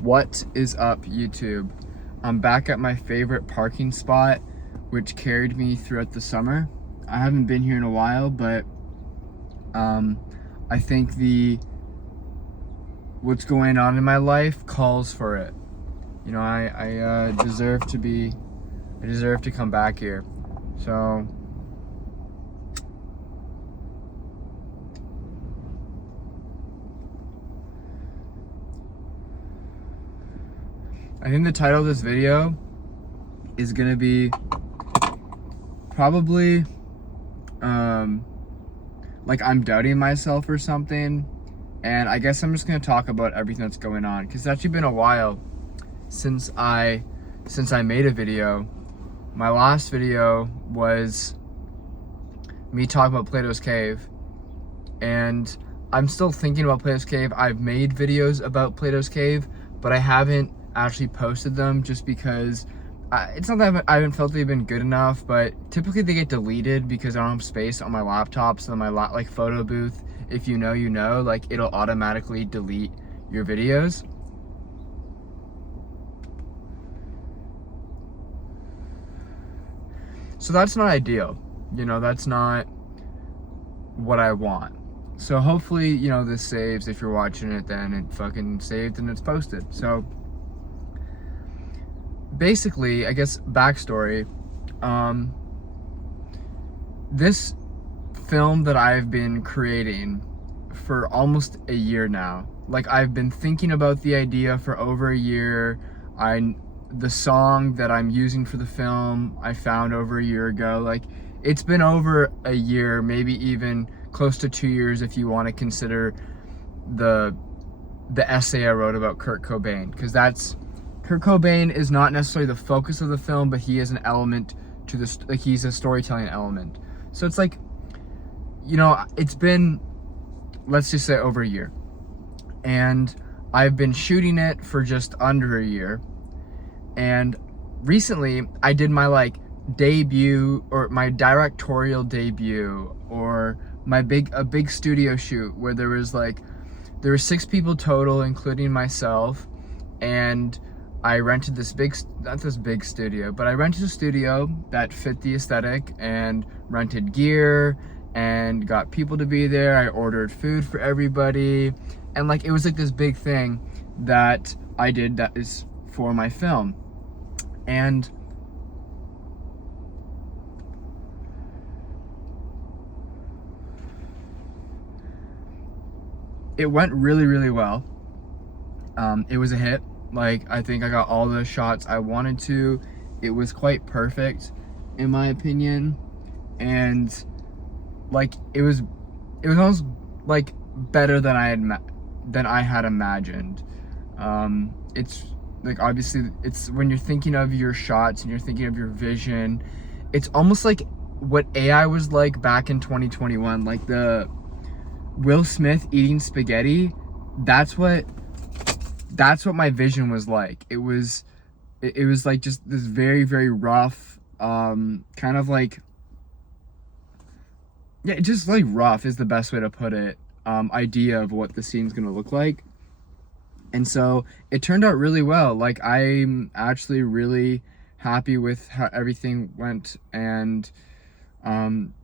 What is up, YouTube? I'm back at my favorite parking spot, which carried me throughout the summer. I haven't been here in a while, but I think what's going on in my life calls for it. You know, I deserve to come back here. So I think the title of this video is gonna be probably like I'm doubting myself or something, and I guess I'm just gonna talk about everything that's going on, because it's actually been a while since I made a video. My last video was me talking about Plato's Cave, and I'm still thinking about Plato's Cave. I've made videos about Plato's Cave, but I haven't actually posted them just because it's not that I haven't felt they've been good enough, but typically they get deleted because I don't have space on my laptop. So my like photo booth, if you know, you know, like it'll automatically delete your videos. So that's not ideal. You know, that's not what I want. So hopefully, you know, this saves. If you're watching it, then it fucking saved and it's posted. So basically, I guess backstory, this film that I've been creating for almost a year now, like I've been thinking about the idea for over a year. The song that I'm using for the film I found over a year ago. Like, it's been over a year, maybe even close to 2 years if you want to consider the essay I wrote about Kurt Cobain, because Kurt Cobain is not necessarily the focus of the film, but he is an element to this, like he's a storytelling element. So it's like, you know, it's been, let's just say, over a year, and I've been shooting it for just under a year. And recently I did my like debut, or my directorial debut, or a big studio shoot where there were 6 people total, including myself, and I rented not this big studio, but I rented a studio that fit the aesthetic, and rented gear and got people to be there. I ordered food for everybody, and like it was like this big thing that I did that is for my film. And it went really, really well. It was a hit. Like, I think I got all the shots I wanted to. It was quite perfect, in my opinion. And like it was almost like better than I had imagined. It's like, obviously, it's when you're thinking of your shots and you're thinking of your vision, it's almost like what AI was like back in 2021, like the Will Smith eating spaghetti. That's what my vision was like. It was like just this very, very rough, kind of like, yeah, just like rough is the best way to put it, idea of what the scene's gonna look like. And so it turned out really well. Like, I'm actually really happy with how everything went. And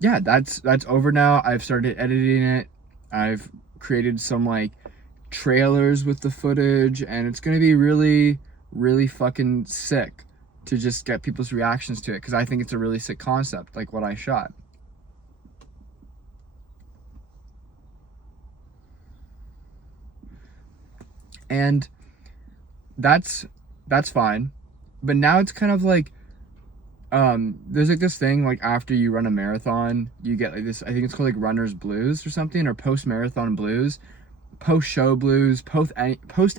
yeah, that's over now. I've started editing it. I've created some like trailers with the footage, and it's gonna be really, really fucking sick to just get people's reactions to it, because I think it's a really sick concept, like what I shot. And that's fine. But now it's kind of like, there's like this thing, like after you run a marathon, you get like this, I think it's called like runner's blues or something, or post-marathon blues, post-show blues, post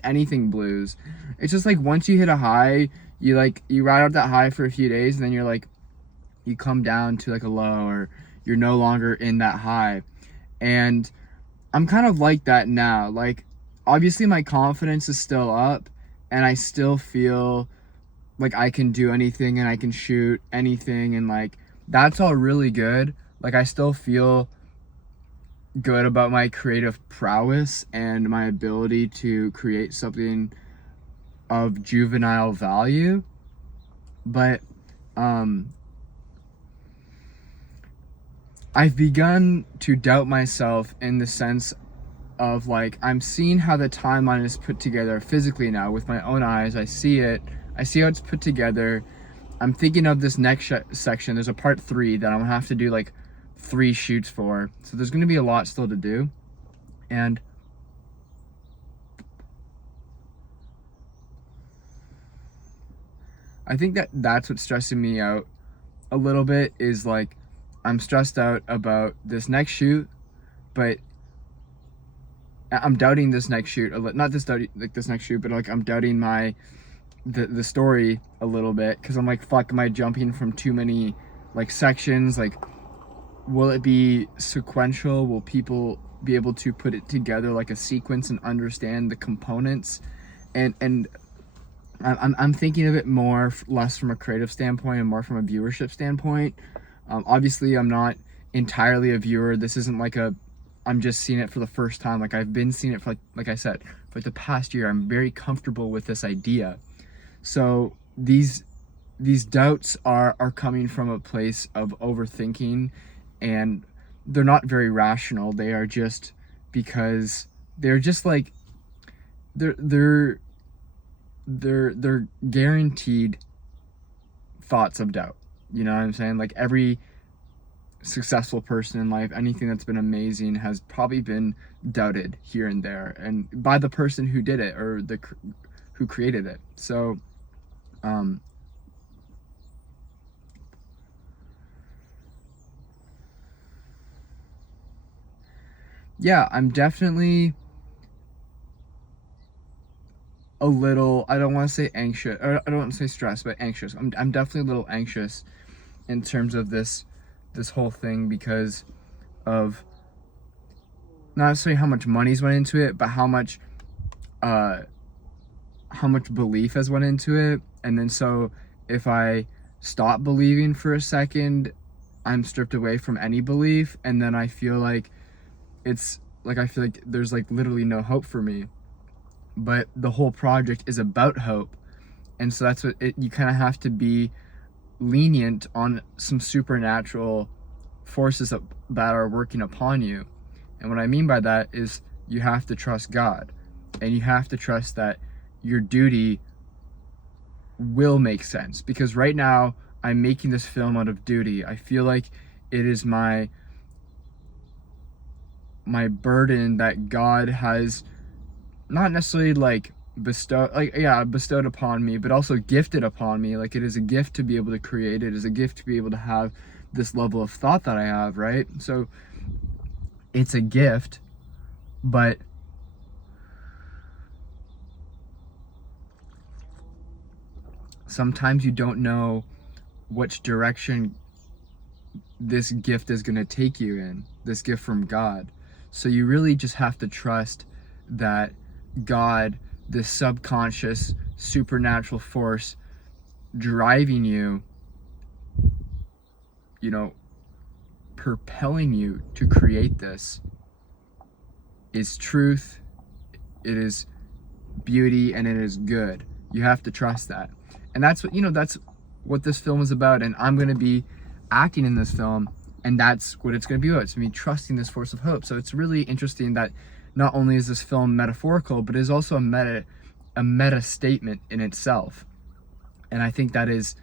anything blues. It's just like once you hit a high, you ride out that high for a few days, and then you're like, you come down to like a low, or you're no longer in that high. And I'm kind of like that now. Like, obviously my confidence is still up, and I still feel like I can do anything and I can shoot anything, and like that's all really good. Like, I still feel good about my creative prowess and my ability to create something of juvenile value, but I've begun to doubt myself in the sense of, like, I'm seeing how the timeline is put together physically now with my own eyes. I see it. I see how it's put together. I'm thinking of this next section. There's a part 3 that I'm gonna have to do like 3 shoots for. So there's gonna be a lot still to do. And I think that that's what's stressing me out a little bit, is like I'm stressed out about this next shoot, but I'm doubting this next shoot. Not this this next shoot, but like I'm doubting the story a little bit, because I'm like, fuck, am I jumping from too many like sections? Like, will it be sequential? Will people be able to put it together like a sequence and understand the components? And I'm thinking of it less from a creative standpoint and more from a viewership standpoint. Obviously, I'm not entirely a viewer. This isn't like I'm just seeing it for the first time. Like, I've been seeing it for like I said, for like the past year. I'm very comfortable with this idea. So these doubts are coming from a place of overthinking, and they're not very rational. They are just because they're just like they're guaranteed thoughts of doubt. You know what I'm saying? Like, every successful person in life, anything that's been amazing has probably been doubted here and there, and by the person who did it or who created it. So yeah, I'm definitely a little, I don't want to say anxious, or I don't want to say stressed, but anxious. I'm definitely a little anxious in terms of this whole thing, because of not necessarily how much money's went into it, but how much belief has went into it. And then so if I stop believing for a second, I'm stripped away from any belief, and then I feel like there's like literally no hope for me. But the whole project is about hope, and so that's you kind of have to be lenient on some supernatural forces that are working upon you. And what I mean by that is you have to trust God, and you have to trust that your duty will make sense. Because right now I'm making this film out of duty. I feel like it is my burden that God has not necessarily like bestowed upon me, but also gifted upon me. Like, it is a gift to be able to create. It is a gift to be able to have this level of thought that I have, right? So it's a gift, but sometimes you don't know which direction this gift is going to take you in, this gift from God. So you really just have to trust that God, this subconscious supernatural force driving you, propelling you to create this, is truth, it is beauty, and it is good. You have to trust that. And that's what this film is about. And I'm going to be acting in this film, and that's what it's going to be about. It's me trusting this force of hope. So it's really interesting that not only is this film metaphorical, but is also a meta statement in itself. And I think that is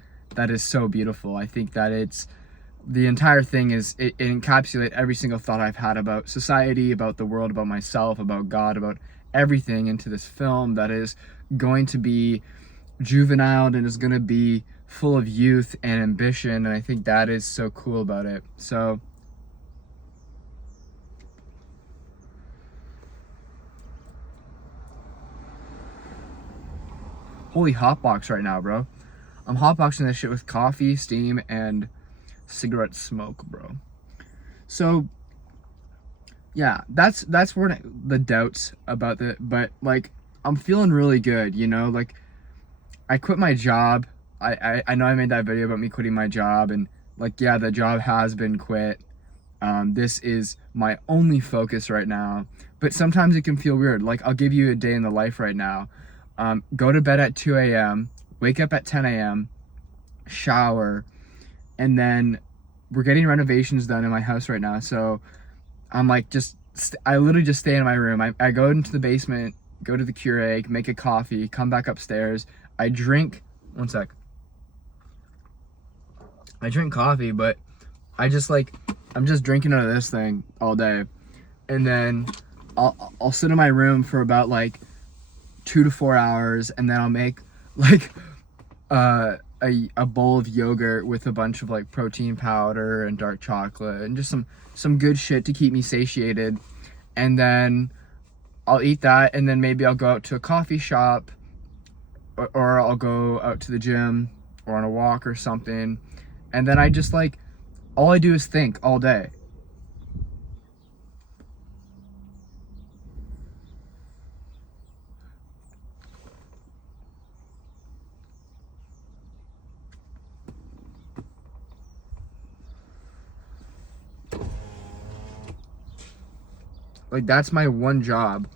so beautiful. I think that the entire thing it encapsulates every single thought I've had about society, about the world, about myself, about God, about everything into this film that is going to be juvenile and is going to be full of youth and ambition. And I think that is so cool about it. So holy hotbox right now, bro. I'm hotboxing this shit with coffee, steam, and cigarette smoke, bro. So yeah, that's where the doubts about but like, I'm feeling really good, like, I quit my job. I know I made that video about me quitting my job, and like, yeah, the job has been quit. This is my only focus right now, but sometimes it can feel weird. Like, I'll give you a day in the life right now. go to bed at 2 a.m., wake up at 10 a.m., shower, and then we're getting renovations done in my house right now. So I'm like, I literally just stay in my room. I go into the basement, go to the Keurig, make a coffee, come back upstairs. I drink, one sec. I drink coffee, but I'm just drinking out of this thing all day. And then I'll sit in my room for about like 2 to 4 hours, and then I'll make like a bowl of yogurt with a bunch of like protein powder and dark chocolate and just some good shit to keep me satiated. And then I'll eat that, and then maybe I'll go out to a coffee shop, or I'll go out to the gym or on a walk or something. And then I just like, all I do is think all day. Like, that's my one job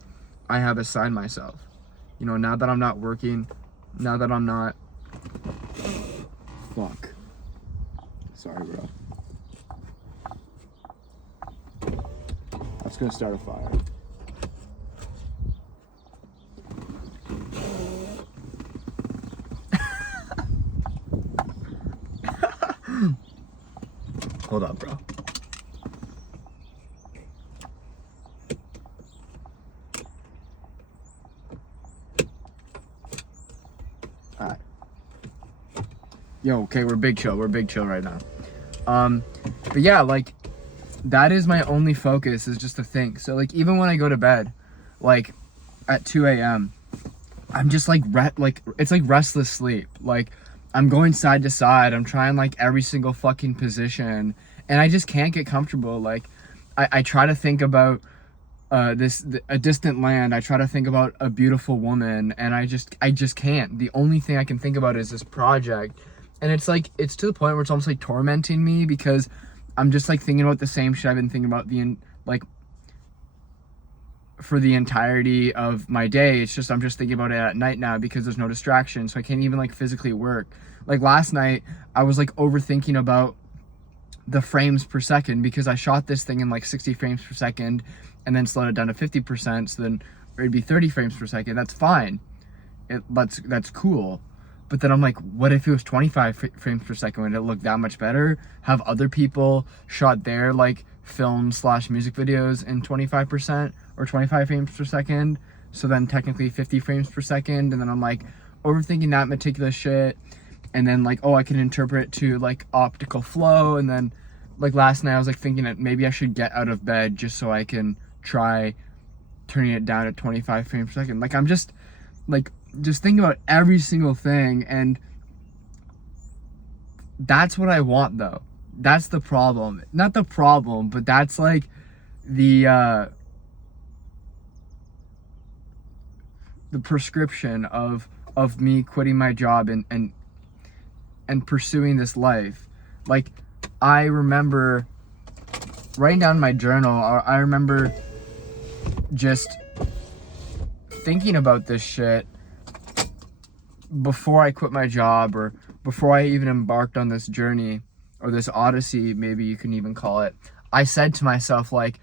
I have assigned myself. You know, now that I'm not working, now that I'm not... Fuck. Sorry, bro. That's gonna start a fire. Hold up, bro. Alright. Yo, okay, we're big chill right now. But yeah, like, that is my only focus, is just to think. So like, even when I go to bed, like at 2 a.m., I'm just like, it's like restless sleep. Like, I'm going side to side. I'm trying like every single fucking position, and I just can't get comfortable. Like, I try to think about a distant land. I try to think about a beautiful woman, and I just can't. The only thing I can think about is this project. And it's like, it's to the point where it's almost like tormenting me, because I'm just like thinking about the same shit I've been thinking about for the entirety of my day. It's just, I'm just thinking about it at night now because there's no distraction. So I can't even like physically work. Like last night, I was like overthinking about the frames per second, because I shot this thing in like 60 frames per second and then slowed it down to 50%. So then it'd be 30 frames per second. That's fine. That's cool. But then I'm like, what if it was 25 frames per second? Would it look that much better? Have other people shot their like film/music videos in 25% or 25 frames per second? So then technically 50 frames per second. And then I'm like overthinking that meticulous shit. And then like, oh, I can interpret it to like optical flow. And then like last night I was like thinking that maybe I should get out of bed just so I can try turning it down at 25 frames per second. Like, I'm just thinking about every single thing, and that's what I want though. That's the problem. Not the problem, but that's like the prescription of me quitting my job and pursuing this life. Like, I remember writing down in my journal, I remember just thinking about this shit before I quit my job, or before I even embarked on this journey, or this odyssey, maybe you can even call it. I said to myself, like,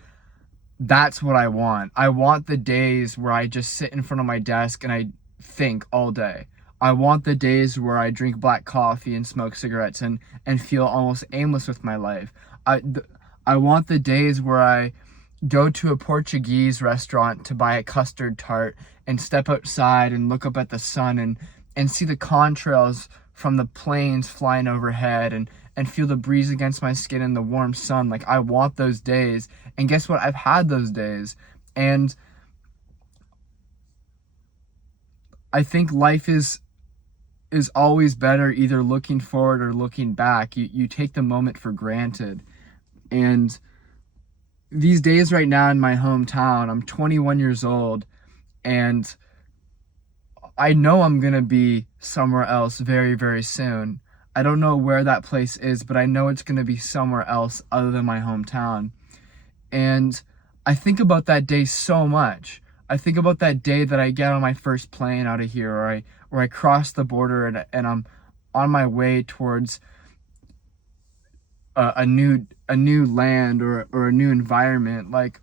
that's what I want. I want the days where I just sit in front of my desk and I think all day. I want the days where I drink black coffee and smoke cigarettes and feel almost aimless with my life. I want the days where I go to a Portuguese restaurant to buy a custard tart and step outside and look up at the sun and see the contrails from the planes flying overhead and feel the breeze against my skin and the warm sun. Like, I want those days. And guess what? I've had those days. And I think life is always better either looking forward or looking back. You take the moment for granted. And these days right now in my hometown, I'm 21 years old, and I know I'm going to be somewhere else very, very soon. I don't know where that place is, but I know it's going to be somewhere else other than my hometown. And I think about that day so much. I think about that day that I get on my first plane out of here, or I cross the border and I'm on my way towards a new land or a new environment. Like,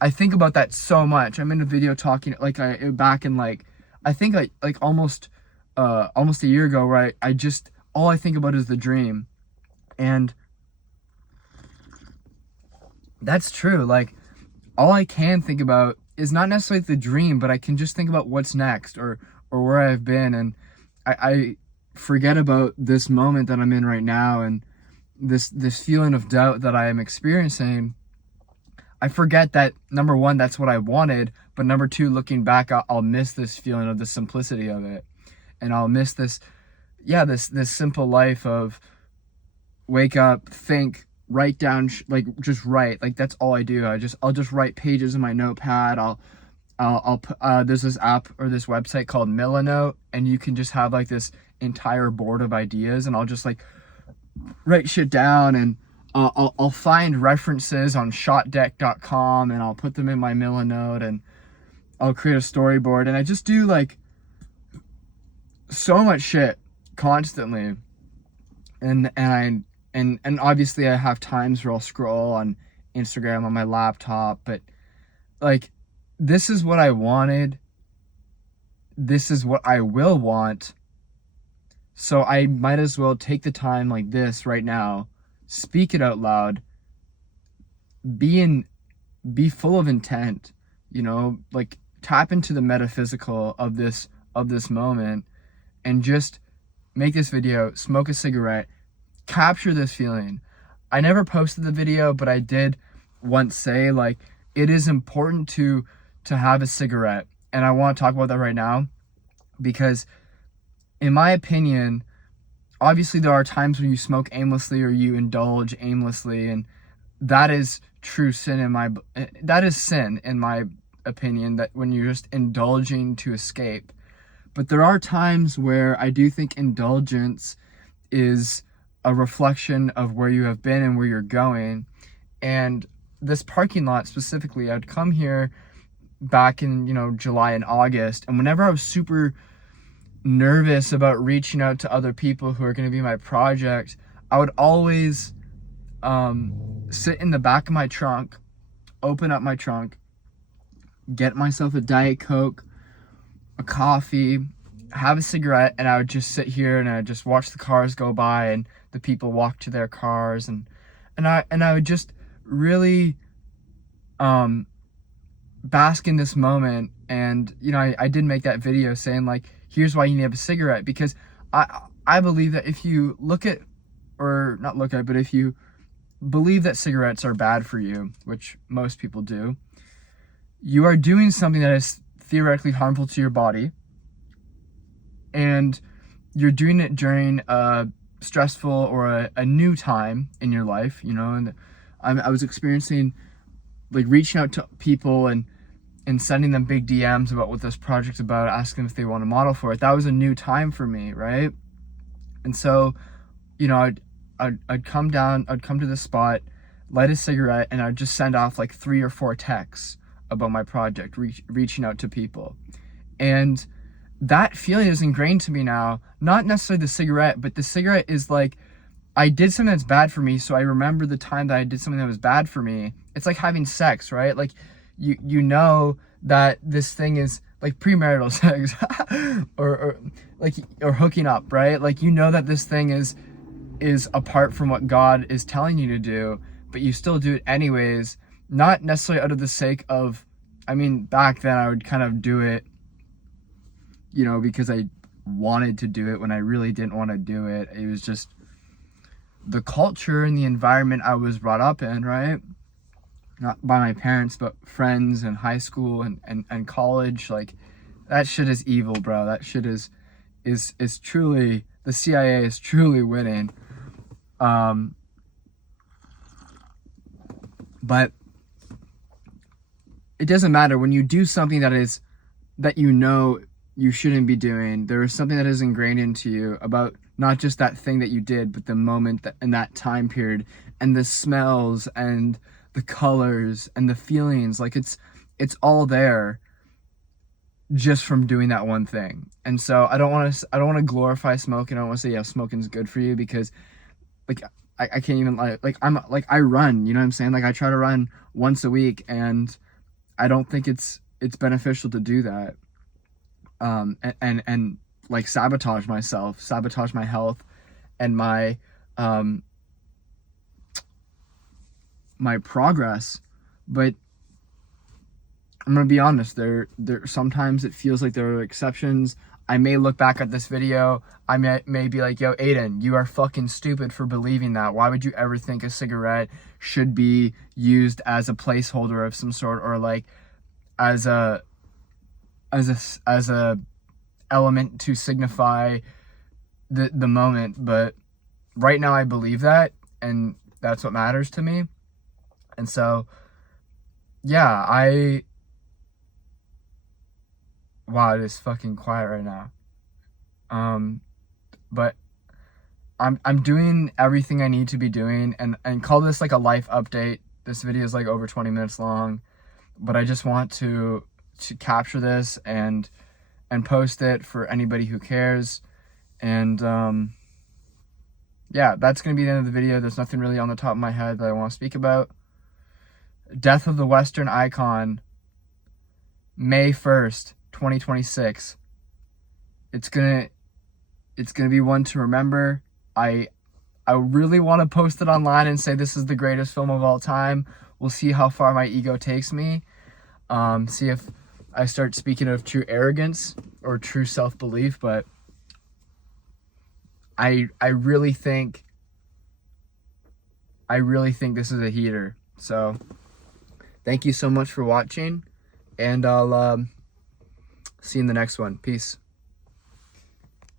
I think about that so much. I'm in a video talking like back in like, I think like almost a year ago, where I just, all I think about is the dream. And that's true. Like, all I can think about is not necessarily the dream, but I can just think about what's next, or where I've been. And I forget about this moment that I'm in right now, and this feeling of doubt that I am experiencing. I forget that, number one, that's what I wanted, but number two, looking back, I'll miss this feeling of the simplicity of it, and I'll miss this, yeah, this simple life of wake up, think, write down, like just write. Like, that's all I do. I'll just write pages in my notepad. There's this app or this website called Milanote, and you can just have like this entire board of ideas, and I'll just like write shit down, and I'll find references on shotdeck.com, and I'll put them in my Milanote, and I'll create a storyboard, and I just do like so much shit constantly. And obviously I have times where I'll scroll on Instagram on my laptop, but like, this is what I wanted. This is what I will want. So I might as well take the time like this right now, speak it out loud, be full of intent, like tap into the metaphysical of this moment, and just make this video, smoke a cigarette, capture this feeling. I never posted the video, but I did once say, like, it is important to have a cigarette. And I want to talk about that right now, because in my opinion, obviously there are times when you smoke aimlessly or you indulge aimlessly, and that is true sin that is sin in my opinion, that when you're just indulging to escape. But there are times where I do think indulgence is a reflection of where you have been and where you're going. And this parking lot specifically, I'd come here back in, July and August, and whenever I was super nervous about reaching out to other people who are going to be my project, I would always sit in the back of my trunk, open up my trunk, get myself a Diet Coke, a coffee, have a cigarette, and I would just sit here and I would just watch the cars go by and the people walk to their cars, and I would just really bask in this moment. And I did make that video saying, like, here's why you need to have a cigarette, because I believe that if you if you believe that cigarettes are bad for you, which most people do, you are doing something that is theoretically harmful to your body, and you're doing it during a stressful or a new time in your life, and I was experiencing, like, reaching out to people and sending them big DMs about what this project's about, asking them if they want to model for it. That was a new time for me, right? And so, I'd come to the spot, light a cigarette, and I'd just send off like 3 or 4 texts about my project, reaching out to people. And that feeling is ingrained to me now. Not necessarily the cigarette, but the cigarette is like, I did something that's bad for me, so I remember the time that I did something that was bad for me. It's like having sex, right? Like, you know that this thing is like premarital sex or hooking up, right? Like, that this thing is apart from what God is telling you to do, but you still do it anyways, not necessarily out of the sake of, back then I would kind of do it, because I wanted to do it when I really didn't want to do it. It was just the culture and the environment I was brought up in, right? Not by my parents, but friends in high school and college. Like, that shit is evil, bro. That shit is truly, the CIA is truly winning. But it doesn't matter when you do something that you shouldn't be doing. There is something that is ingrained into you about not just that thing that you did, but the moment in that time period, and the smells and the colors and the feelings. Like, it's all there. just from doing that one thing. And so I don't want to glorify smoking. I don't want to say, yeah, smoking's good for you, because like I can't even I run, you know what I'm saying? Like I try to run once a week, and I don't think it's beneficial to do that. And like sabotage myself, sabotage my health and um my progress. But I'm gonna be honest, there sometimes it feels like there are exceptions. I may look back at this video, I may be like, yo, Aiden, you are fucking stupid for believing that. Why would you ever think a cigarette should be used as a placeholder of some sort, or like as a as a element to signify the moment? But right now I believe that, and that's what matters to me. And so yeah, wow, it is fucking quiet right now. But I'm doing everything I need to be doing, and call this like a life update. This video is like over 20 minutes long, but I just want to capture this and post it for anybody who cares. And yeah, that's gonna be the end of the video. There's nothing really on the top of my head that I want to speak about. Death of the Western Icon, May 1st, 2026. It's gonna be one to remember. I really want to post it online and say this is the greatest film of all time. We'll see how far my ego takes me. See if I start speaking of true arrogance or true self-belief. But I really think this is a heater. So thank you so much for watching, and I'll see you in the next one. Peace.